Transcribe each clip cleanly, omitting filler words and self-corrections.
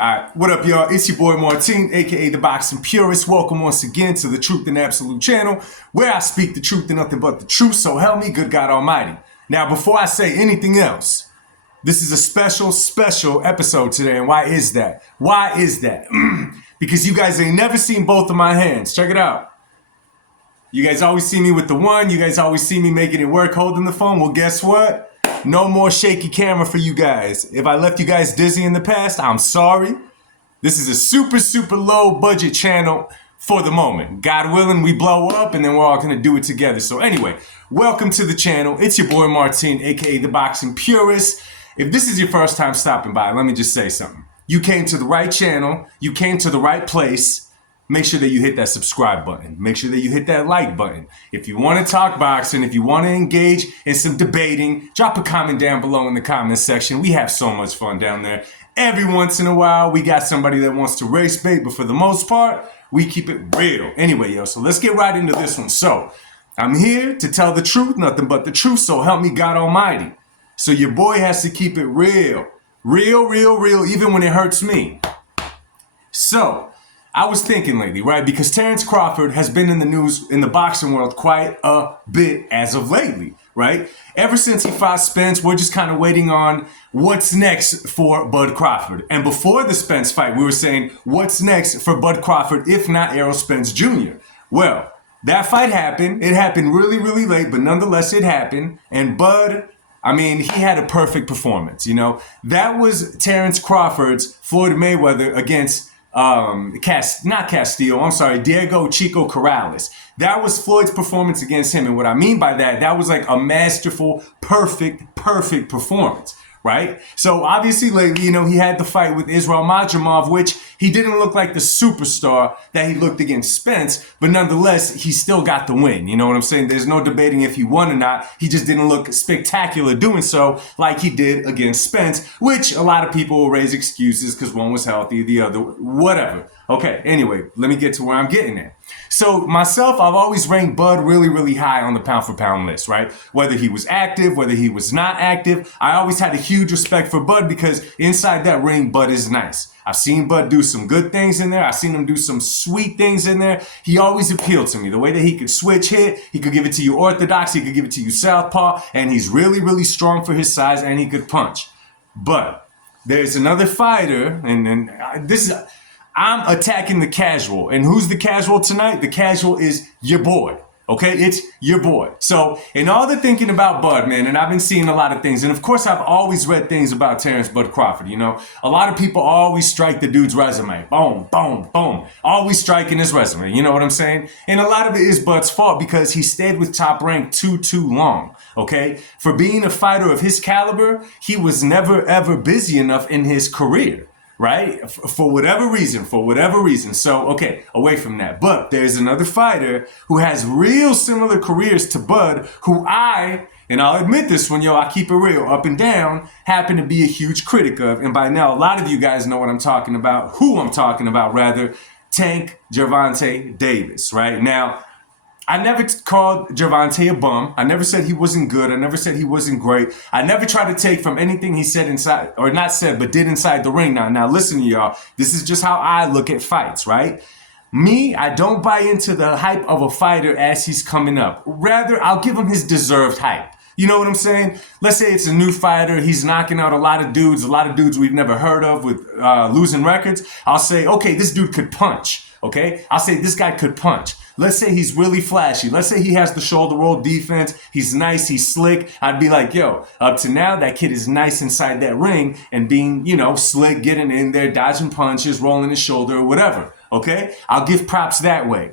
Alright, what up, y'all? It's your boy Martin, aka the Boxing Purist. Welcome once again to the Truth and Absolute channel, where I speak the truth and nothing but the truth, so help me good God Almighty. Now, before I say anything else, this is a special episode today, and why is that? Why is that? Because you guys ain't never seen both of my hands. Check it out. You guys always see me with the one, you guys always see me making it work holding the phone. Well, guess what? No more shaky camera for you guys. If I left you guys dizzy in the past, I'm sorry. This is a super low budget channel for the moment. God willing, we blow up and then we're all gonna do it together. So anyway, welcome to the channel. It's your boy Martin, aka the Boxing Purist. If this is your first time stopping by, let me just say something. You came to the right channel, you came to the right place. Make sure that you hit that subscribe button. Make sure that you hit that like button. If you want to talk boxing, if you want to engage in some debating, drop a comment down below in the comment section. We have so much fun down there. Every once in a while, we got somebody that wants to race bait, but for the most part, we keep it real. Anyway, yo, so let's get right into this one. So, I'm here to tell the truth, nothing but the truth, so help me God Almighty. So your boy has to keep it real. Real, even when it hurts me. So, I was thinking lately, right? Because Terence Crawford has been in the news in the boxing world quite a bit as of lately, right? Ever since he fought Spence, we're just kind of waiting on what's next for Bud Crawford. And before the Spence fight, we were saying, what's next for Bud Crawford, if not Errol Spence Jr.? Well, that fight happened. It happened really late, but nonetheless, it happened. And Bud, I mean, he had a perfect performance, you know? That was Terence Crawford's Floyd Mayweather against Diego Chico Corrales. That was Floyd's performance against him. And what I mean by that, that was like a masterful, perfect performance, right? So obviously lately, you know, he had the fight with Israel Madrimov, which he didn't look like the superstar that he looked against Spence, but nonetheless, he still got the win. You know what I'm saying? There's no debating if he won or not. He just didn't look spectacular doing so like he did against Spence, which a lot of people will raise excuses because one was healthy, the other, whatever. Okay, anyway, let me get to where I'm getting at. So myself, I've always ranked Bud really high on the pound for pound list, right? Whether he was active, whether he was not active, I always had a huge respect for Bud because inside that ring, Bud is nice. I've seen Bud do some good things in there. I've seen him do some sweet things in there. He always appealed to me. The way that he could switch hit, he could give it to you orthodox, he could give it to you southpaw, and he's really strong for his size, and he could punch. But there's another fighter, and this is... I'm attacking the casual. And who's the casual tonight? The casual is your boy. Okay? It's your boy. So, in all the thinking about Bud, man, and I've been seeing a lot of things, and of course I've always read things about Terence Bud Crawford, you know? A lot of people always strike the dude's resume. Boom. Always striking his resume. You know what I'm saying? And a lot of it is Bud's fault because he stayed with Top Rank too long. Okay? For being a fighter of his caliber, he was never ever busy enough in his career. Right? For whatever reason. So, okay, away from that. But there's another fighter who has real similar careers to Bud, who and I'll admit this one, yo, I keep it real, up and down, happen to be a huge critic of. And by now, a lot of you guys know what I'm talking about, who I'm talking about, rather, Tank Gervonta Davis, right? Now, I never called Gervonta a bum. I never said he wasn't good. I never said he wasn't great. I never tried to take from anything he said inside, or not said, but did inside the ring. Now listen to y'all. This is just how I look at fights, right? Me, I don't buy into the hype of a fighter as he's coming up. Rather, I'll give him his deserved hype. You know what I'm saying? Let's say it's a new fighter. He's knocking out a lot of dudes we've never heard of with losing records. I'll say, okay, this dude could punch. Okay? I'll say this guy could punch. Let's say he's really flashy. Let's say he has the shoulder roll defense. He's nice. He's slick. I'd be like, yo, up to now, that kid is nice inside that ring and being, you know, slick, getting in there, dodging punches, rolling his shoulder or whatever. Okay? I'll give props that way.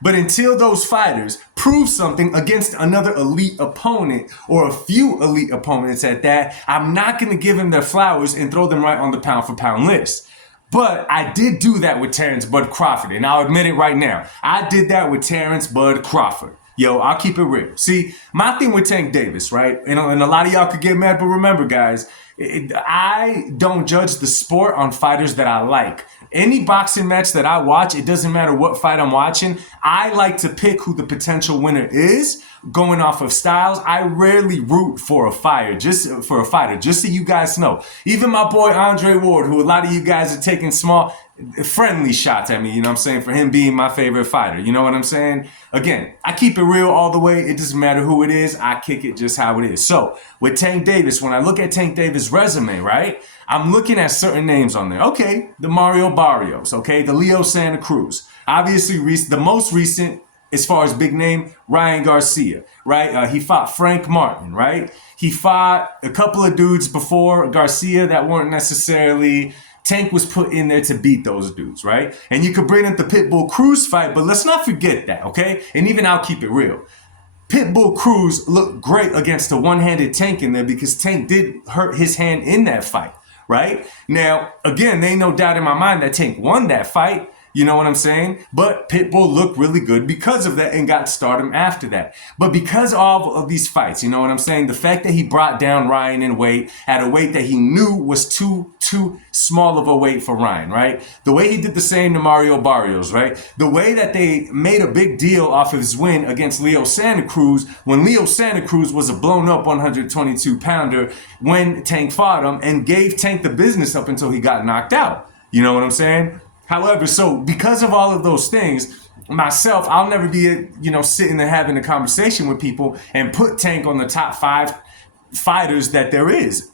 But until those fighters prove something against another elite opponent or a few elite opponents at that, I'm not going to give them their flowers and throw them right on the pound for pound list. But I did do that with Terence Bud Crawford, and I'll admit it right now. I did that with Terence Bud Crawford. Yo, I'll keep it real. See, my thing with Tank Davis, right? And a lot of y'all could get mad, but remember, guys, I don't judge the sport on fighters that I like. any boxing match that I watch, it doesn't matter what fight I'm watching, I like to pick who the potential winner is going off of styles. I rarely root for a fighter, just so you guys know. Even my boy Andre Ward, who a lot of you guys are taking small, friendly shots at me, you know what I'm saying, for him being my favorite fighter. You know what I'm saying? Again, I keep it real all the way. It doesn't matter who it is. I kick it just how it is. So with Tank Davis, when I look at Tank Davis' resume, right, I'm looking at certain names on there. Okay, the Mario Barrios, okay, the Leo Santa Cruz. Obviously, the most recent, as far as big name, Ryan Garcia, right? He fought Frank Martin, right? He fought a couple of dudes before Garcia that weren't necessarily... Tank was put in there to beat those dudes, right? And you could bring up the Pitbull Cruz fight, but let's not forget that, okay? And even I'll keep it real. Pitbull Cruz looked great against the one-handed Tank in there because Tank did hurt his hand in that fight, right? Now, again, there ain't no doubt in my mind that Tank won that fight. You know what I'm saying? But Pitbull looked really good because of that and got stardom after that. But because of these fights, you know what I'm saying? The fact that he brought down Ryan in weight at a weight that he knew was too small of a weight for Ryan, right? The way he did the same to Mario Barrios, right? The way that they made a big deal off of his win against Leo Santa Cruz when Leo Santa Cruz was a blown up 122 pounder when Tank fought him and gave Tank the business up until he got knocked out. You know what I'm saying? However, so because of all of those things, myself, I'll never be, sitting there having a conversation with people and put Tank on the top 5 fighters that there is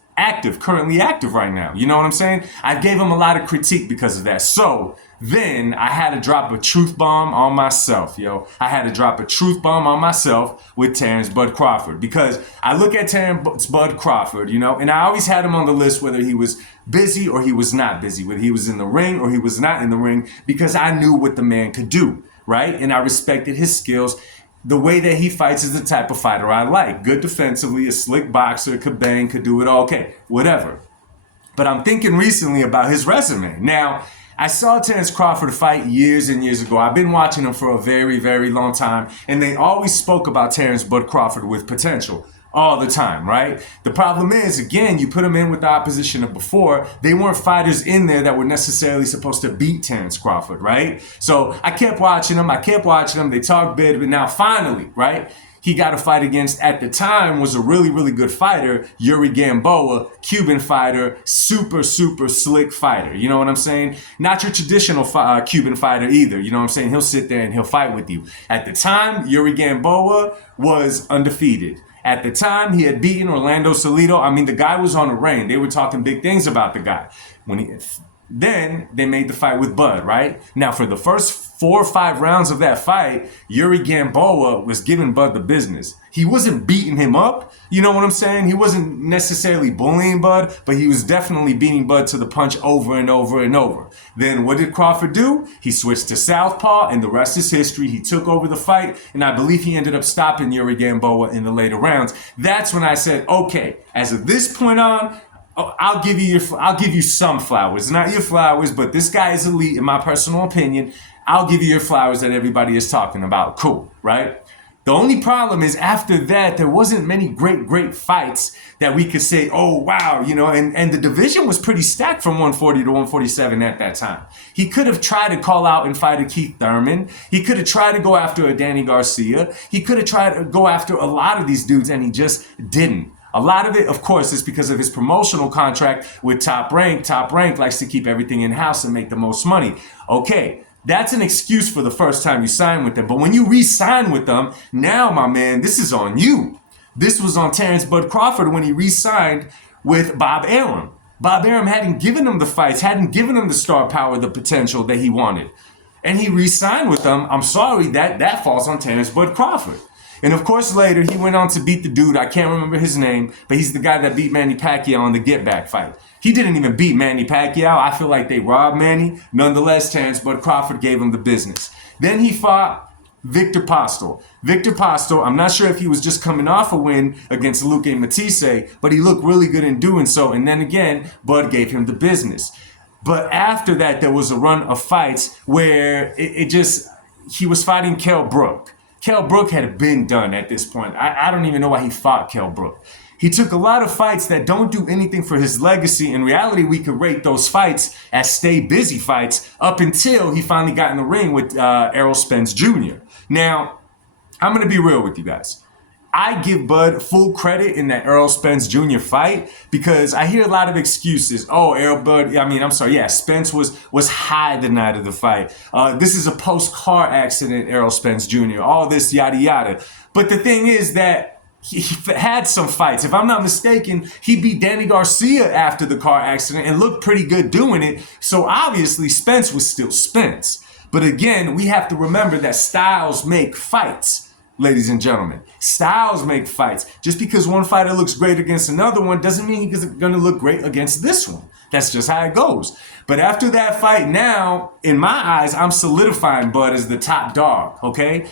currently active right now. You know what I'm saying? I gave him a lot of critique because of that. So then I had to drop a truth bomb on myself, I had to drop a truth bomb on myself with Terence Bud Crawford because I look at Terence Bud Crawford, and I always had him on the list whether he was busy or he was not busy, whether he was in the ring or he was not in the ring because I knew what the man could do, right? And I respected his skills. The way that he fights is the type of fighter I like. Good defensively, a slick boxer, could bang, could do it all. Okay, whatever. But I'm thinking recently about his resume. Now, I saw Terence Crawford fight years and years ago. I've been watching him for a very, very long time. And they always spoke about Terence Bud Crawford with potential. All the time, right? The problem is, again, you put them in with the opposition of before, they weren't fighters in there that were necessarily supposed to beat Terence Crawford, right? So I kept watching them. They talked big, but now finally, right? He got a fight against, at the time, was a really, really good fighter, Yuri Gamboa, Cuban fighter, super, super slick fighter. You know what I'm saying? Not your traditional Cuban fighter either. You know what I'm saying? He'll sit there and he'll fight with you. At the time, Yuri Gamboa was undefeated. At the time, he had beaten Orlando Salido. I mean, the guy was on a reign. They were talking big things about the guy. Then they made the fight with Bud, right? Now, for the first 4 or 5 rounds of that fight, Yuri Gamboa was giving Bud the business. He wasn't beating him up, you know what I'm saying? He wasn't necessarily bullying Bud, but he was definitely beating Bud to the punch over and over and over. Then what did Crawford do? He switched to southpaw, and the rest is history. He took over the fight, and I believe he ended up stopping Yuri Gamboa in the later rounds. That's when I said, okay, as of this point on, I'll give you some flowers. Not your flowers, but this guy is elite in my personal opinion. I'll give you your flowers that everybody is talking about. Cool, right? The only problem is after that, there wasn't many great fights that we could say, oh, wow, and the division was pretty stacked from 140 to 147 at that time. He could have tried to call out and fight a Keith Thurman. He could have tried to go after a Danny Garcia. He could have tried to go after a lot of these dudes, and he just didn't. A lot of it, of course, is because of his promotional contract with Top Rank. Top Rank likes to keep everything in-house and make the most money. Okay, that's an excuse for the first time you sign with them. But when you re-sign with them, now, my man, this is on you. This was on Terence Bud Crawford when he re-signed with Bob Arum. Bob Arum hadn't given him the fights, hadn't given him the star power, the potential that he wanted. And he re-signed with them. I'm sorry, that falls on Terence Bud Crawford. And of course, later, he went on to beat the dude, I can't remember his name, but he's the guy that beat Manny Pacquiao in the Get Back fight. He didn't even beat Manny Pacquiao. I feel like they robbed Manny. Nonetheless, Terence Bud Crawford gave him the business. Then he fought Victor Postol. Victor Postol, I'm not sure if he was just coming off a win against Luque Matisse, but he looked really good in doing so. And then again, Bud gave him the business. But after that, there was a run of fights where he was fighting Kell Brook. Kell Brook had been done at this point. I don't even know why he fought Kell Brook. He took a lot of fights that don't do anything for his legacy. In reality, we could rate those fights as stay busy fights up until he finally got in the ring with Errol Spence Jr. Now, I'm going to be real with you guys. I give Bud full credit in that Errol Spence Jr. fight because I hear a lot of excuses. Oh, Spence was high the night of the fight. This is a post-car accident, Errol Spence Jr. All this yada yada. But the thing is that he had some fights. If I'm not mistaken, he beat Danny Garcia after the car accident and looked pretty good doing it. So obviously Spence was still Spence. But again, we have to remember that styles make fights. Ladies and gentlemen, styles make fights. Just because one fighter looks great against another one doesn't mean he's going to look great against this one. That's just how it goes. But after that fight now, in my eyes, I'm solidifying Bud as the top dog, okay?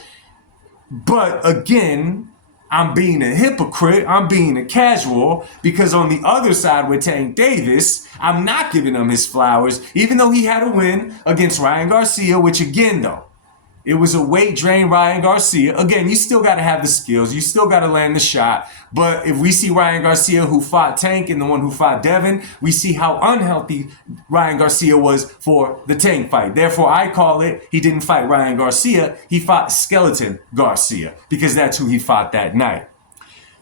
But again, I'm being a hypocrite. I'm being a casual because on the other side with Tank Davis, I'm not giving him his flowers, even though he had a win against Ryan Garcia, which again, though, it was a weight drain Ryan Garcia. Again, you still got to have the skills. You still got to land the shot. But if we see Ryan Garcia who fought Tank and the one who fought Devin, we see how unhealthy Ryan Garcia was for the Tank fight. Therefore, I call it he didn't fight Ryan Garcia. He fought Skeleton Garcia because that's who he fought that night.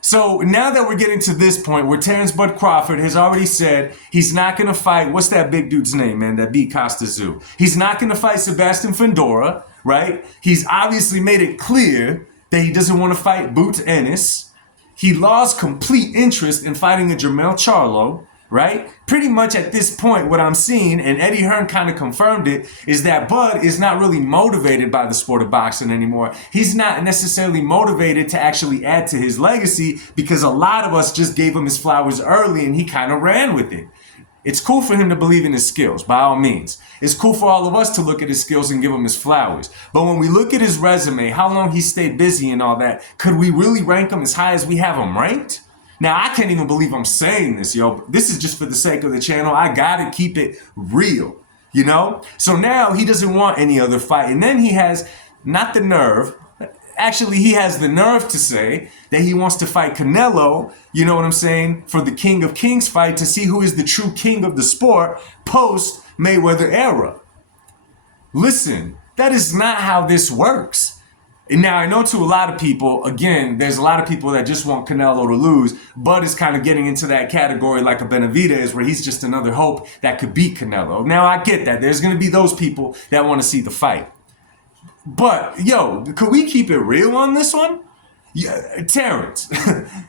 So now that we're getting to this point where Terence Bud Crawford has already said he's not going to fight, what's that big dude's name, man, that beat Costa Zoo? He's not going to fight Sebastian Fundora, right? He's obviously made it clear that he doesn't want to fight Boots Ennis. He lost complete interest in fighting a Jermell Charlo, right? Pretty much at this point, what I'm seeing, and Eddie Hearn kind of confirmed it, is that Bud is not really motivated by the sport of boxing anymore. He's not necessarily motivated to actually add to his legacy because a lot of us just gave him his flowers early and he kind of ran with it. It's cool for him to believe in his skills, by all means. It's cool for all of us to look at his skills and give him his flowers. But when we look at his resume, how long he stayed busy and all that, could we really rank him as high as we have him ranked? Now, I can't even believe I'm saying this, yo. This is just for the sake of the channel. I gotta keep it real, you know? So now he doesn't want any other fight. And then he has not the nerve. Actually, he has the nerve to say that he wants to fight Canelo, you know what I'm saying, for the King of Kings fight to see who is the true king of the sport post-Mayweather era. Listen, that is not how this works. And now, I know to a lot of people, again, there's a lot of people that just want Canelo to lose. Bud is kind of getting into that category like a Benavidez, where he's just another hope that could beat Canelo. Now, I get that. There's going to be those people that want to see the fight. But, yo, could we keep it real on this one? Yeah, Terence,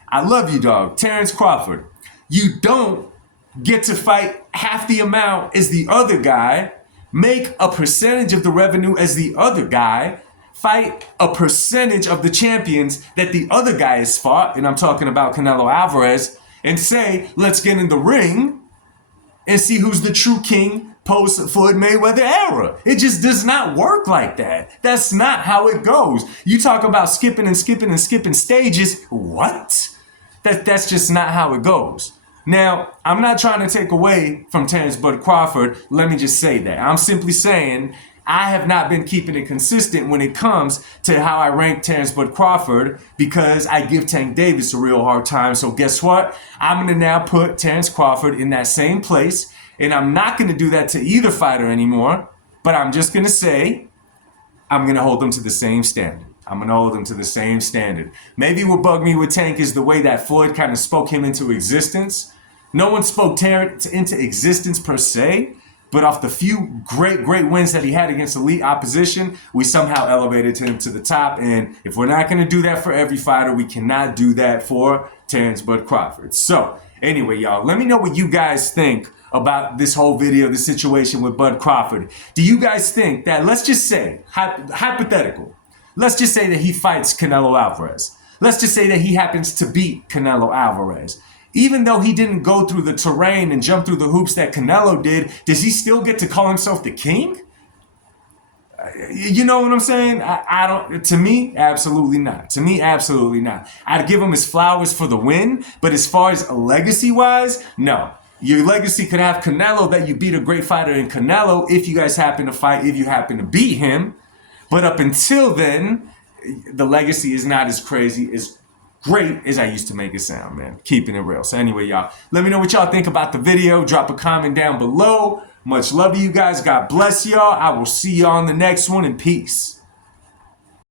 I love you, dog. Terence Crawford, you don't get to fight half the amount as the other guy, make a percentage of the revenue as the other guy, fight a percentage of the champions that the other guy has fought, and I'm talking about Canelo Alvarez, and say, let's get in the ring and see who's the true king post-Floyd Mayweather era. It just does not work like that. That's not how it goes. You talk about skipping and skipping and skipping stages. What? That's just not how it goes. Now, I'm not trying to take away from Terence Bud Crawford. Let me just say that. I'm simply saying I have not been keeping it consistent when it comes to how I rank Terence Bud Crawford because I give Tank Davis a real hard time. So guess what? I'm going to now put Terence Crawford in that same place. And I'm not going to do that to either fighter anymore. But I'm just going to say I'm going to hold them to the same standard. I'm going to hold them to the same standard. Maybe what bugged me with Tank is the way that Floyd kind of spoke him into existence. No one spoke Terence into existence per se. But off the few great wins that he had against elite opposition, we somehow elevated him to the top. And if we're not going to do that for every fighter, we cannot do that for Terence Bud Crawford. So anyway, y'all, let me know what you guys think about this whole video, the situation with Bud Crawford. Do you guys think that, let's just say, hypothetical, let's just say that he fights Canelo Alvarez. Let's just say that he happens to beat Canelo Alvarez. Even though he didn't go through the terrain and jump through the hoops that Canelo did, does he still get to call himself the king? You know what I'm saying? I don't. To me, absolutely not. To me, absolutely not. I'd give him his flowers for the win, but as far as legacy-wise, no. Your legacy could have Canelo, that you beat a great fighter in Canelo if you guys happen to fight, if you happen to beat him. But up until then, the legacy is not as crazy as great as I used to make it sound, man. Keeping it real. So anyway, y'all, let me know what y'all think about the video. Drop a comment down below. Much love to you guys. God bless y'all. I will see y'all on the next one, and peace.